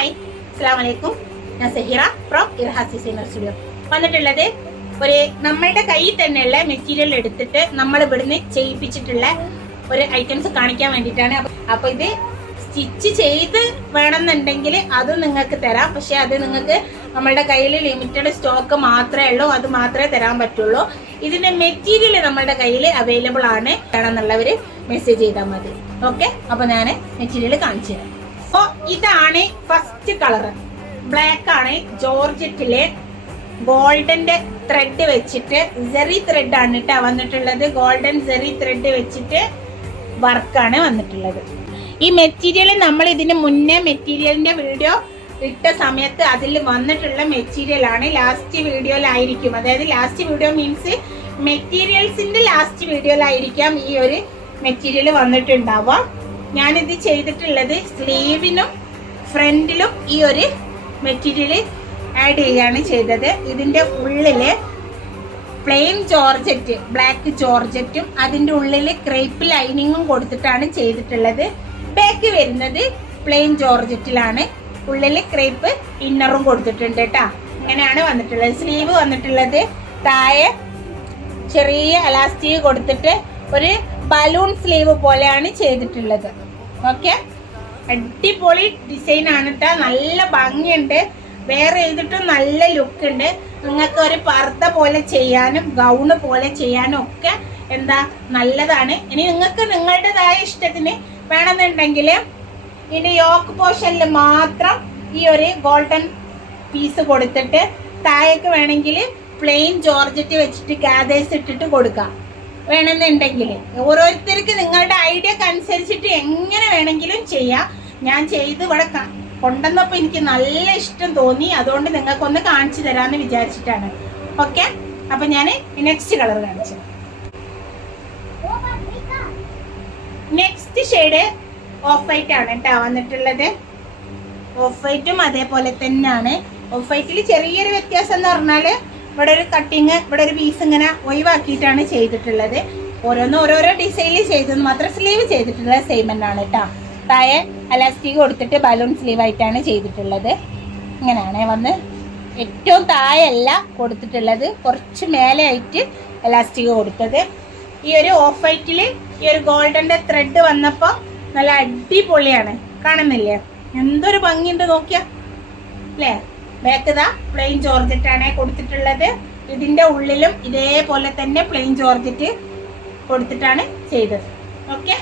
Hi, അസ്സലാമു അലൈക്കും. ഞാൻ സഹിറ ഫ്രോം ഇർഹാസ് ഡിസൈനർ സ്റ്റുഡിയോ. വന്നിട്ടുള്ളത് ഒരു നമ്മളുടെ കയ്യിൽ തന്നെയുള്ള മെറ്റീരിയൽ എടുത്തിട്ട് നമ്മൾ ഇവിടുന്ന് ചെയ്യിപ്പിച്ചിട്ടുള്ള ഒരു ഐറ്റംസ് കാണിക്കാൻ വേണ്ടിയിട്ടാണ്. അപ്പൊ ഇത് സ്റ്റിച്ച് ചെയ്ത് വേണമെന്നുണ്ടെങ്കിൽ അത് നിങ്ങൾക്ക് തരാം. പക്ഷെ അത് നിങ്ങൾക്ക് നമ്മളുടെ കയ്യിൽ ലിമിറ്റഡ് സ്റ്റോക്ക് മാത്രമേ ഉള്ളൂ, അത് മാത്രമേ തരാൻ പറ്റുള്ളൂ. ഇതിന്റെ മെറ്റീരിയൽ നമ്മളുടെ കയ്യിൽ അവൈലബിൾ ആണ്. വേണമെന്നുള്ളവർ മെസ്സേജ് ചെയ്താൽ മതി. ഓക്കെ, അപ്പൊ ഞാൻ മെറ്റീരിയൽ കാണിച്ചു തരാം. അപ്പൊ ഇതാണ് ഫസ്റ്റ് കളർ, ബ്ലാക്ക് ആണ്. ജോർജറ്റിലെ ഗോൾഡന്റെ ത്രെഡ് വെച്ചിട്ട് സെറി ത്രെഡ് ആണ് കേട്ടോ വന്നിട്ടുള്ളത്. ഗോൾഡൻ സെറി ത്രെഡ് വെച്ചിട്ട് വർക്കാണ് വന്നിട്ടുള്ളത്. ഈ മെറ്റീരിയൽ നമ്മൾ ഇതിന് മുന്നേ മെറ്റീരിയലിന്റെ വീഡിയോ ഇട്ട സമയത്ത് അതിൽ വന്നിട്ടുള്ള മെറ്റീരിയൽ ആണ്. ലാസ്റ്റ് വീഡിയോയിലായിരിക്കും, അതായത് ലാസ്റ്റ് വീഡിയോ മീൻസ് മെറ്റീരിയൽസിന്റെ ലാസ്റ്റ് വീഡിയോയിലായിരിക്കാം ഈ ഒരു മെറ്റീരിയൽ വന്നിട്ടുണ്ടാവുക. ഞാനിത് ചെയ്തിട്ടുള്ളത് സ്ലീവിനും ഫ്രണ്ടിലും ഈ ഒരു മെറ്റീരിയൽ ആഡ് ചെയ്യാണ് ചെയ്തത്. ഇതിന്റെ ഉള്ളില് പ്ലെയിൻ ജോർജറ്റ്, ബ്ലാക്ക് ജോർജറ്റും അതിന്റെ ഉള്ളില് ക്രേപ്പ് ലൈനിങ്ങും കൊടുത്തിട്ടാണ് ചെയ്തിട്ടുള്ളത്. ബാക്ക് വരുന്നത് പ്ലെയിൻ ജോർജറ്റിലാണ്, ഉള്ളില് ക്രേപ്പ് ഇന്നറും കൊടുത്തിട്ടുണ്ട് കേട്ടാ. ഇങ്ങനെയാണ് വന്നിട്ടുള്ളത്. സ്ലീവ് വന്നിട്ടുള്ളത് താഴെ ചെറിയ എലാസ്റ്റിക് കൊടുത്തിട്ട് ഒരു ബലൂൺ സ്ലീവ് പോലെയാണ് ചെയ്തിട്ടുള്ളത്. ഓക്കെ, അടിപൊളി ഡിസൈൻ ആണ് കേട്ടോ. നല്ല ഭംഗിയുണ്ട്, വേറെ ചെയ്തിട്ടും നല്ല ലുക്ക് ഉണ്ട്. നിങ്ങൾക്ക് ഒരു പർദ്ദ പോലെ ചെയ്യാനും ഗൗണ് പോലെ ചെയ്യാനും ഒക്കെ എന്താ നല്ലതാണ്. ഇനി നിങ്ങൾക്ക് നിങ്ങളുടേതായ ഇഷ്ടത്തിന് വേണമെന്നുണ്ടെങ്കിൽ ഇതിന്റെ യോക്ക് പോർഷനിൽ മാത്രം ഈ ഒരു ഗോൾഡൻ പീസ് കൊടുത്തിട്ട് താഴേക്ക് വേണമെങ്കിൽ പ്ലെയിൻ ജോർജറ്റ് വെച്ചിട്ട് ഗാദേഴ്സ് ഇട്ടിട്ട് കൊടുക്കാം വേണമെന്നുണ്ടെങ്കിൽ. ഓരോരുത്തർക്ക് നിങ്ങളുടെ ഐഡിയക്ക് അനുസരിച്ചിട്ട് എങ്ങനെ വേണമെങ്കിലും ചെയ്യാം. ഞാൻ ചെയ്ത് ഇവിടെ കൊണ്ടുവന്നപ്പോൾ എനിക്ക് നല്ല ഇഷ്ടം തോന്നി, അതുകൊണ്ട് നിങ്ങൾക്കൊന്ന് കാണിച്ചു തരാമെന്ന് വിചാരിച്ചിട്ടാണ്. ഓക്കെ, അപ്പൊ ഞാൻ നെക്സ്റ്റ് കളർ കാണിച്ചു. നെക്സ്റ്റ് ഷെയ്ഡ് ഓഫ് വൈറ്റ് ആണ് കേട്ടോ വന്നിട്ടുള്ളത്. ഓഫ് വൈറ്റും അതേപോലെ തന്നെയാണ്. ഓഫ് വൈറ്റിൽ ചെറിയൊരു വ്യത്യാസം എന്ന് പറഞ്ഞാല് ഇവിടെ ഒരു കട്ടിങ്, ഇവിടെ ഒരു പീസ് ഇങ്ങനെ ഒഴിവാക്കിയിട്ടാണ് ചെയ്തിട്ടുള്ളത്. ഓരോരോ ഡിസൈനിൽ ചെയ്തെന്ന് മാത്രം. സ്ലീവ് ചെയ്തിട്ടുള്ളത് സെയിം തന്നെയാണ് കേട്ടോ. താഴെ എലാസ്റ്റിക് കൊടുത്തിട്ട് ബലൂൺ സ്ലീവ് ആയിട്ടാണ് ചെയ്തിട്ടുള്ളത്. ഇങ്ങനെയാണ് വന്ന് ഏറ്റവും താഴെയല്ല കൊടുത്തിട്ടുള്ളത്, കുറച്ച് മേലെ ആയിട്ട് എലാസ്റ്റിക് കൊടുത്തത്. ഈ ഒരു ഓഫ് വൈറ്റിൽ ഈ ഒരു ഗോൾഡന്റെ ത്രെഡ് വന്നപ്പോൾ നല്ല അടിപൊളിയാണ്. കാണുന്നില്ലേ എന്തൊരു ഭംഗിയുണ്ട് നോക്കിയാ അല്ലേ. ബാക്ക് ദാ പ്ലെയിൻ ജോർജറ്റ് ആണ് കൊടുത്തിട്ടുള്ളത്. ഇതിന്റെ ഉള്ളിലും ഇതേപോലെ തന്നെ പ്ലെയിൻ ജോർജറ്റ് കൊടുത്തിട്ടാണ് ചെയ്തത്. ഓക്കെ.